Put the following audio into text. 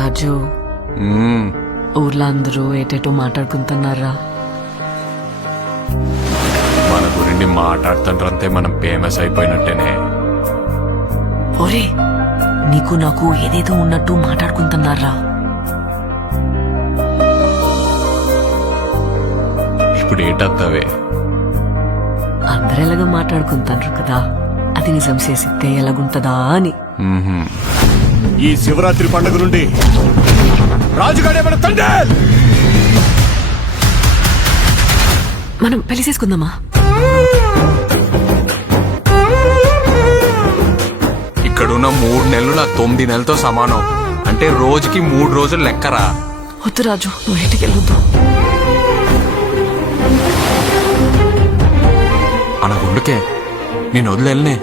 రాజు ఊర్లో అందరూ ఏటేటో మాట్లాడుకుంటున్నారా? మన గురించి మాట్లాడుతుంటే మనం ఫేమస్ అయిపోయినట్టేనే. ఒరే నీకు నాకు ఏదేదో ఉన్నట్టు మాట్లాడుకుంటున్నారా? ఇప్పుడు ఏటత్తవే? అందరు ఎలాగో మాట్లాడుకుంటారు కదా, అది నిజం చేసితే ఎలాగుంటదా అని. ఈ శివరాత్రి పండుగ నుండి రాజుగాడే మన తండ్రి. మనం పెళ్లి చేసుకుందామా? ఇక్కడున్న 3 నెలలు నా 9 నెలలతో సమానం. అంటే రోజుకి 3 రోజులు లెక్కరా. వద్దు రాజు, నువ్వు ఇంటికి వెళ్ళొద్దు. అన గుండుకే నేను వదిలేనే.